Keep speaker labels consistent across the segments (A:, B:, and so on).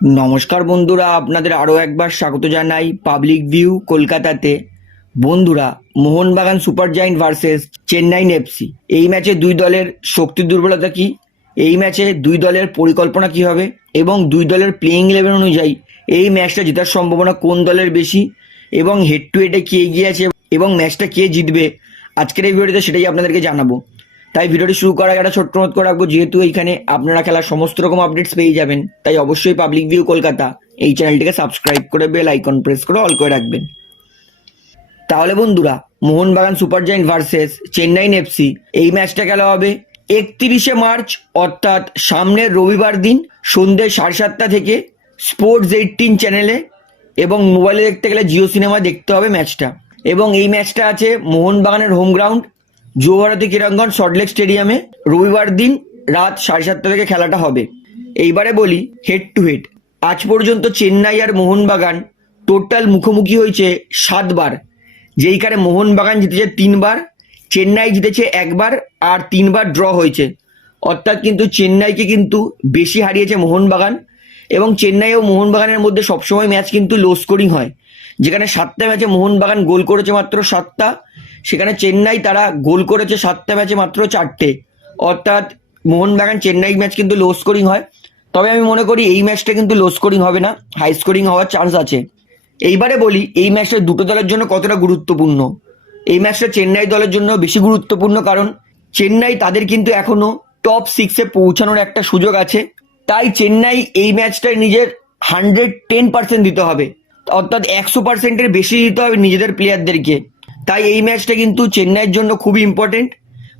A: নমস্কার বন্ধুরা, আপনাদের আরও একবার স্বাগত জানাই পাবলিক ভিউ কলকাতাতে। বন্ধুরা, Mohun Bagan super giant versus Chennaiyin FC এই ম্যাচে দুই দলের শক্তি দুর্বলতা কি? এই ম্যাচে দুই দলের পরিকল্পনা কি হবে? এবং দুই দলের প্লেইং ইলেভেন অনুযায়ী এই ম্যাচটা জেতার সম্ভাবনা কোন দলের বেশি? এবং হেড টু হেডে কে এগিয়ে আছে এবং ম্যাচটা কে জিতবে? আজকের এই ভিডিওতে সেটাই আপনাদেরকে জানাব। তাই ভিডিওটি শুরু করার একটা ছোট্ট অনুরোধ করে রাখব, যেহেতু এইখানে আপনারা খেলার সমস্ত রকম আপডেটস পেয়ে যাবেন, তাই অবশ্যই পাবলিক ভিউ কলকাতা, এই চ্যানেলটিকে সাবস্ক্রাইব করে বেল আইকন প্রেস করে অল করে রাখবেন। তাহলে বন্ধুরা, Mohun Bagan super giant versus Chennaiyin FC এই ম্যাচটা খেলা হবে একত্রিশে মার্চ, অর্থাৎ সামনের রবিবার দিন সন্ধ্যে সাড়ে সাতটা থেকে স্পোর্টস এইটিন চ্যানেলে এবং মোবাইলে দেখতে গেলে জিও সিনেমা দেখতে হবে ম্যাচটা এবং এই ম্যাচটা আছে মোহনবাগানের হোম গ্রাউন্ড যুবভারতী ক্রীড়াঙ্গন সল্টলেক স্টেডিয়ামে রবিবার দিন রাত সাড়ে সাতটা থেকে খেলাটা হবে। এইবারে বলি হেড টু হেড আজ পর্যন্ত চেন্নাই আর মোহনবাগান টোটাল মুখোমুখি হয়েছে সাতবার। যেইখানে মোহনবাগান জিতেছে তিনবার, চেন্নাই জিতেছে একবার আর তিনবার ড্র হয়েছে। অর্থাৎ কিন্তু চেন্নাইকে কিন্তু বেশি হারিয়েছে মোহনবাগান এবং চেন্নাই ও মোহনবাগানের মধ্যে সবসময় ম্যাচ কিন্তু লো স্কোরিং হয়। যেখানে সাতটা ম্যাচে মোহনবাগান গোল করেছে মাত্র সাতটা, সেখানে চেন্নাই তারা গোল করেছে সাতটা ম্যাচে মাত্র চারটে। অর্থাৎ মোহনবাগান চেন্নাই ম্যাচ কিন্তু লো স্কোরিং হয়। তবে আমি মনে করি এই ম্যাচটা কিন্তু লো স্কোরিং হবে না হাই স্কোরিং হওয়ার চান্স আছে। এইবারে বলি, এই ম্যাচটা দুটো দলের জন্য কতটা গুরুত্বপূর্ণ? এই ম্যাচটা চেন্নাই দলের জন্য বেশি গুরুত্বপূর্ণ কারণ চেন্নাই তাদের কিন্তু এখনও টপ সিক্সে পৌঁছানোর একটা সুযোগ আছে। তাই চেন্নাই এই ম্যাচটায় নিজের হান্ড্রেড টেন পার্সেন্ট দিতে হবে। অর্থাৎ একশো পার্সেন্টের বেশি দিতে হবে নিজেদের প্লেয়ারদেরকে তাই এই ম্যাচটা কিন্তু চেন্নাইয়ের জন্য খুবই ইম্পর্টেন্ট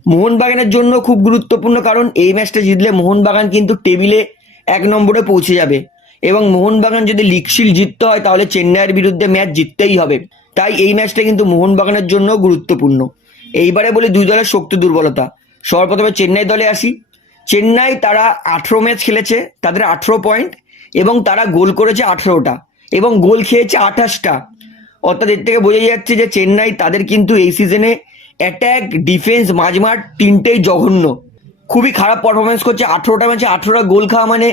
A: মোহনবাগানের জন্য খুব গুরুত্বপূর্ণ কারণ এই ম্যাচটা জিতলে মোহনবাগান কিন্তু টেবিলে এক নম্বরে পৌঁছে যাবে। এবং মোহনবাগান যদি লিগশিল জিততে হয়, তাহলে চেন্নাইয়ের বিরুদ্ধে ম্যাচ জিততেই হবে। তাই এই ম্যাচটা কিন্তু মোহনবাগানের জন্য গুরুত্বপূর্ণ। এইবারে বলি দুই দলের শক্তি দুর্বলতা। সর্বপ্রথমে চেন্নাই দলে আসি। চেন্নাই তারা আঠেরো ম্যাচ খেলেছে, তাদের আঠেরো পয়েন্ট এবং তারা গোল করেছে আঠেরোটা। এবং গোল খেয়েছে আঠাশটা। অর্থাৎ এর থেকে বোঝা যাচ্ছে যে চেন্নাই তাদের কিন্তু এই সিজনে অ্যাট্যাক ডিফেন্স মাঝমাঠ তিনটেই জঘন্য। খুবই খারাপ পারফরমেন্স করছে। আঠেরোটা ম্যাচে আঠেরোটা গোল খাওয়া মানে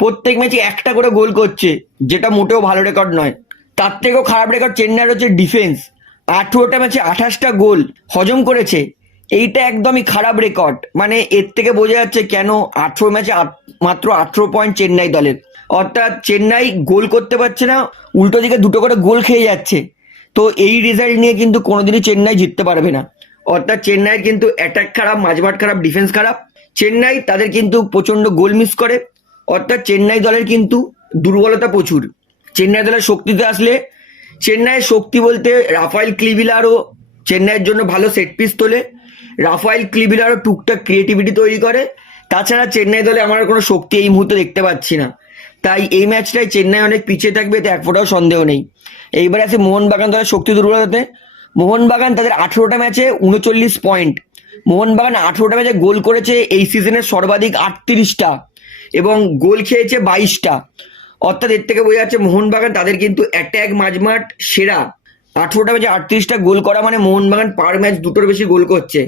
A: প্রত্যেক ম্যাচে একটা করে গোল করছে, যেটা মোটেও ভালো রেকর্ড নয়। তার থেকেও খারাপ রেকর্ড চেন্নাইয়ের হচ্ছে ডিফেন্স আঠেরোটা ম্যাচে আঠাশটা গোল হজম করেছে। এইটা একদমই খারাপ রেকর্ড মানে এর থেকে বোঝা যাচ্ছে কেন আঠেরো ম্যাচে মাত্র আঠেরো পয়েন্ট চেন্নাই দলের। অর্থাৎ চেন্নাই গোল করতে পারছে না, উল্টো দিকে দুটো করে গোল খেয়ে যাচ্ছে। তো এই রেজাল্ট নিয়ে কিন্তু কোনোদিনই চেন্নাই জিততে পারবে না। অর্থাৎ চেন্নাইয়ের কিন্তু অ্যাটাক খারাপ, মাঝমাঠ খারাপ ডিফেন্স খারাপ। চেন্নাই তাদের কিন্তু প্রচণ্ড গোল মিস করে। অর্থাৎ চেন্নাই দলের কিন্তু দুর্বলতা প্রচুর। চেন্নাই দলের শক্তিতে আসলে, চেন্নাইয়ের শক্তি বলতে রাফায়েল ক্লিবিলারও চেন্নাইয়ের জন্য ভালো সেট পিস তোলে। রাফায়েল ক্লিবিলারও টুকটাক ক্রিয়েটিভিটি তৈরি করে। তাছাড়া চেন্নাই দলে আমার কোনো শক্তি এই মুহূর্তে দেখতে পাচ্ছি না। তাই এই ম্যাচটায় চেন্নাই অনেক পিছিয়ে থাকবে, এতে এক ফোটাও সন্দেহ নেই। এইবার আছে মোহনবাগান দলের শক্তি দুর্বলতাতে মোহনবাগান তাদের আঠেরোটা ম্যাচে উনচল্লিশ পয়েন্ট। মোহনবাগান আঠেরোটা ম্যাচে গোল করেছে এই সিজনের সর্বাধিক আটত্রিশটা এবং গোল খেয়েছে বাইশটা। অর্থাৎ এর থেকে বোঝা যাচ্ছে মোহনবাগান তাদের কিন্তু অ্যাট্যাক মাঝমাঠ সেরা। আঠেরোটা ম্যাচে আটত্রিশটা গোল করা মানে মোহনবাগান পার ম্যাচ দুটোর বেশি গোল করছে।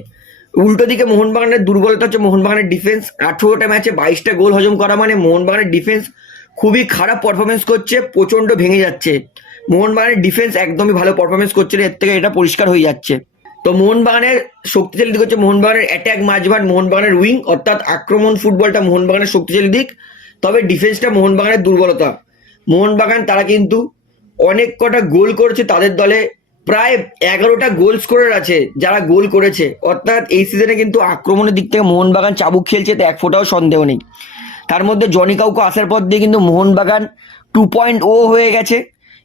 A: উল্টো দিকে মোহনবাগানের দুর্বলতা হচ্ছে মোহনবাগানের ডিফেন্স। আঠেরোটা ম্যাচে বাইশটা গোল হজম করা মানে মোহনবাগানের ডিফেন্স খুবই খারাপ পারফরমেন্স করছে, প্রচণ্ড ভেঙে যাচ্ছে। মোহনবাগানের ডিফেন্স একদমই ভালো পারফরমেন্স করছে এর থেকে এটা পরিষ্কার হয়ে যাচ্ছে। তো মোহনবাগানের শক্তিশালী দিক হচ্ছে মোহনবাগানের অ্যাট্যাক মাঝমাঠ, মোহনবাগানের উইং অর্থাৎ আক্রমণ ফুটবলটা মোহনবাগানের শক্তিশালী দিক। তবে ডিফেন্সটা মোহনবাগানের দুর্বলতা। মোহনবাগান তারা কিন্তু অনেক কটা গোল করেছে তাদের দলে, প্রায় এগারোটা গোল স্কোরার আছে যারা গোল করেছে। অর্থাৎ এই সিজনে কিন্তু আক্রমণের দিক থেকে মোহনবাগান চাবুক খেলছে, তো এক ফোটাও সন্দেহ নেই। তার মধ্যে জনি কাউকে আসার পর দিয়ে কিন্তু মোহনবাগান টু পয়েন্ট ও হয়ে গেছে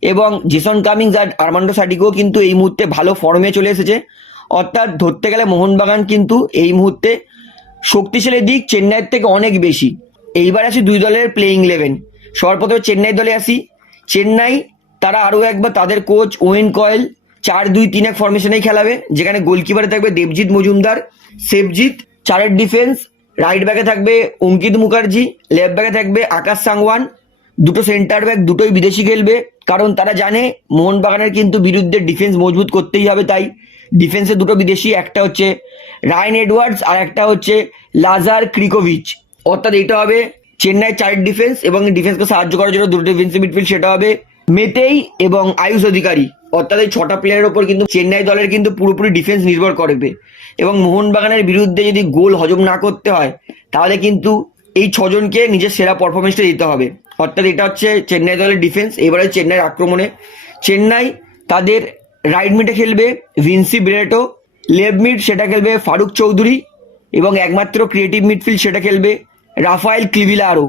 A: এবং জেসন কামিংস আর আর্মান্ডো সাডিকো কিন্তু এই মুহূর্তে ভালো ফর্মে চলে এসেছে। অর্থাৎ ধরতে গেলে মোহনবাগান কিন্তু এই মুহূর্তে শক্তিশালী দিক, চেন্নাইয়ের থেকে অনেক বেশি। এইবার আসি দুই দলের প্লেইং ইলেভেন সর্বপ্রথমে চেন্নাই দলে আসি। চেন্নাই, তারা আরও একবার তাদের কোচ ওয়েন কয়েল চার দুই তিন এক ফরমেশনেই খেলাবে। যেখানে গোলকিপারে থাকবে দেবজিৎ মজুমদার সেবজিৎ চারের ডিফেন্স রাইট ব্যাকে থাকবে অঙ্কিত মুখার্জি লেফট ব্যাকে থাকবে আকাশ সাংওয়ান। দুটো সেন্টার ব্যাক দুটোই বিদেশি খেলবে। কারণ তারা জানে মোহনবাগানের কিন্তু বিরুদ্ধে ডিফেন্স মজবুত করতেই হবে তাই। ডিফেন্সে দুটো বিদেশি, একটা হচ্ছে রায়ন এডওয়ার্ডস আর একটা হচ্ছে লাজার ক্রিকোভিচ। অর্থাৎ এটা হবে চেন্নাই চার ডিফেন্স এবং ডিফেন্সকে সাহায্য করার জন্য দুটো ডিফেন্সিভ মিডফিল্ড সেটা হবে মেতেই এবং আয়ুষ অধিকারী। অর্থাৎ এই ছটা প্লেয়ারের ওপর কিন্তু চেন্নাই দলের কিন্তু পুরোপুরি ডিফেন্স নির্ভর করবে। এবং মোহনবাগানের বিরুদ্ধে যদি গোল হজম না করতে হয়, তাহলে কিন্তু এই ছজনকে নিজের সেরা পারফরমেন্সটা দিতে হবে। অর্থাৎ এটা হচ্ছে চেন্নাই দলের ডিফেন্স এবারে চেন্নাইয়ের আক্রমণে। চেন্নাই তাদের রাইট মিডে খেলবে ভিনসি ব্রেটো লেফট মিড সেটা খেলবে ফারুক চৌধুরী এবং একমাত্র ক্রিয়েটিভ মিডফিল্ড সেটা খেলবে রাফায়েল ক্লিভিলারো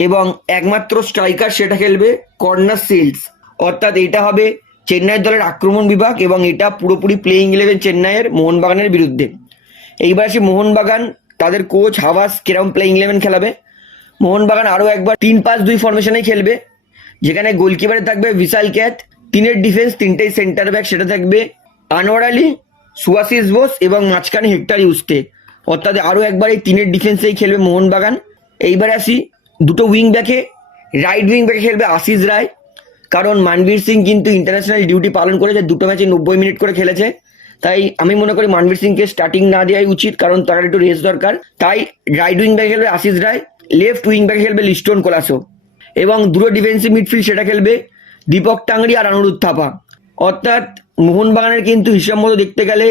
A: এবং একমাত্র স্ট্রাইকার সেটা খেলবে কর্নার সিলস অর্থাৎ এটা হবে চেন্নাইয়ের দলের আক্রমণ বিভাগ এবং এটা পুরোপুরি প্লেইং ইলেভেন চেন্নাইয়ের মোহনবাগানের বিরুদ্ধে। এইবার আসি মোহনবাগান, তাদের কোচ হাওয়াস কিরম প্লেইং ইলেভেন খেলাবে? মোহনবাগান আরও একবার তিন পাঁচ দুই ফরমেশনেই খেলবে, যেখানে গোলকিপারে থাকবে বিশাল ক্যাথ তিনের ডিফেন্স তিনটেই সেন্টার ব্যাক সেটা থাকবে আনোয়ার আলী সুয়াসিস বোস এবং মাঝখানে হেক্টার ইউস্টে অর্থাৎ আরও একবার এই তিনের ডিফেন্সেই খেলবে মোহনবাগান। এইবার আসি দুটো উইং ব্যাকে রাইট উইং ব্যাকে খেলবে আশিস রায় কারণ মানবীর সিং কিন্তু ইন্টারন্যাশনাল ডিউটি পালন করেছে, দুটো ম্যাচে নব্বই মিনিট করে খেলেছে। তাই আমি মনে করি মানবীর সিংকে স্টার্টিং না দেওয়াই উচিত, কারণ তার একটু রেস্ট দরকার। তাই রাইট উইং ব্যাকে খেলবে আশিস রায় লেফট উইং ব্যাকে খেলবে লিস্টন কোলাসো। এবং দুটো ডিফেন্সিভ মিডফিল্ড সেটা খেলবে দীপক টাংরি আর অনুরুদ্ধ থাপা। অর্থাৎ মোহনবাগানের কিন্তু হিসাব মতো দেখতে গেলে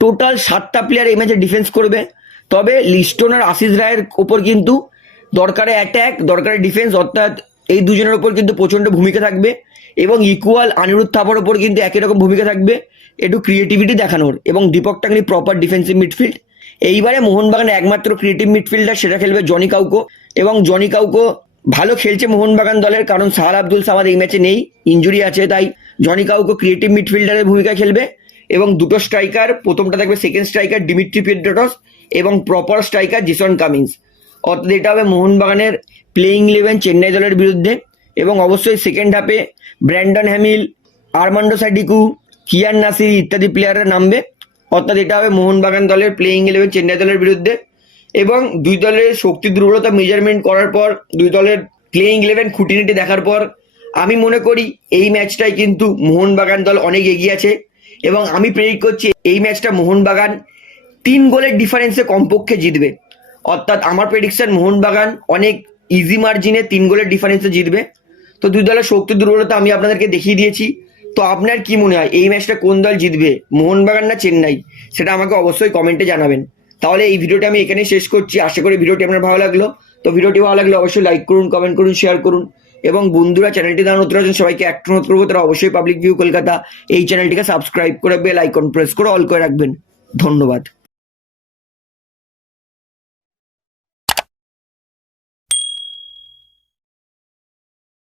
A: টোটাল সাতটা প্লেয়ার এই ম্যাচে ডিফেন্স করবে। তবে লিস্টন আর আশিস রায়ের ওপর কিন্তু দরকারে অ্যাট্যাক দরকারে ডিফেন্স অর্থাৎ এই দুজনের ওপর কিন্তু প্রচণ্ড ভূমিকা থাকবে এবং ইকুয়াল অনিরুদ্ধ থাপার ওপর কিন্তু একই রকম ভূমিকা থাকবে। একটু ক্রিয়েটিভিটি দেখানোর এবং Deepak Tangri proper defensive midfield এইবারে মোহনবাগানের একমাত্র ক্রিয়েটিভ মিডফিল্ডার সেটা খেলবে জনি কাউকো এবং জনি কাউকো ভালো খেলছে মোহনবাগান দলের কারণ সাহার আব্দুল সামাদ এই ম্যাচে নেই ইঞ্জুরি আছে তাই জনি কাউকো ক্রিয়েটিভ মিডফিল্ডারের ভূমিকা খেলবে এবং দুটো স্ট্রাইকার প্রথমটা থাকবে সেকেন্ড স্ট্রাইকার ডিমিট্রি পেড্রোটস এবং প্রপার স্ট্রাইকার জিসন কামিন্স। অর্থাৎ এটা হবে মোহনবাগানের প্লেইং ইলেভেন চেন্নাই দলের বিরুদ্ধে এবং অবশ্যই সেকেন্ড হাফে Brandon Hamill Armando Sadiku Kiyan Nassiri ইত্যাদি প্লেয়াররা নামবে। অর্থাৎ এটা হবে মোহনবাগান দলের প্লেইং ইলেভেন চেন্নাই দলের বিরুদ্ধে। এবং দুই দলের শক্তি দুর্বলতা মেজারমেন্ট করার পর, দুই দলের প্লেইং ইলেভেন খুঁটিনাটি দেখার পর, আমি মনে করি এই ম্যাচটাই কিন্তু মোহনবাগান দল অনেক এগিয়ে আছে। এবং আমি প্রেরিত করছি এই ম্যাচটা মোহনবাগান তিন গোলের ডিফারেন্সে কমপক্ষে জিতবে। অর্থাৎ আমার প্রেডিকশন মোহনবাগান অনেক ইজি মার্জিনে তিন গোলের ডিফারেন্সে জিতবে। তো দুই দলের শক্তি দুর্বলতা আমি আপনাদেরকে দেখিয়ে দিয়েছি। তো আপনার কি মনে হয়, এই ম্যাচটা কোন দল জিতবে, মোহনবাগান না চেন্নাই? সেটা আমাকে অবশ্যই কমেন্টে জানাবেন। তাহলে এই ভিডিওটা আমি এখানে শেষ করছি। আশা করি ভিডিওটি আপনার ভালো লাগল। তো ভিডিওটি ভালো লাগলে অবশ্যই লাইক করুন কমেন্ট করুন শেয়ার করুন। এবং বন্ধুরা চ্যানেলটি দ্বারা নতুন আছেন, সবাইকে একটা অনুরোধ করব, তারা অবশ্যই পাবলিক ভিউ কলকাতা এই চ্যানেলটিকে সাবস্ক্রাইব করে বেল আইকন প্রেস করে অল করে রাখবেন। ধন্যবাদ।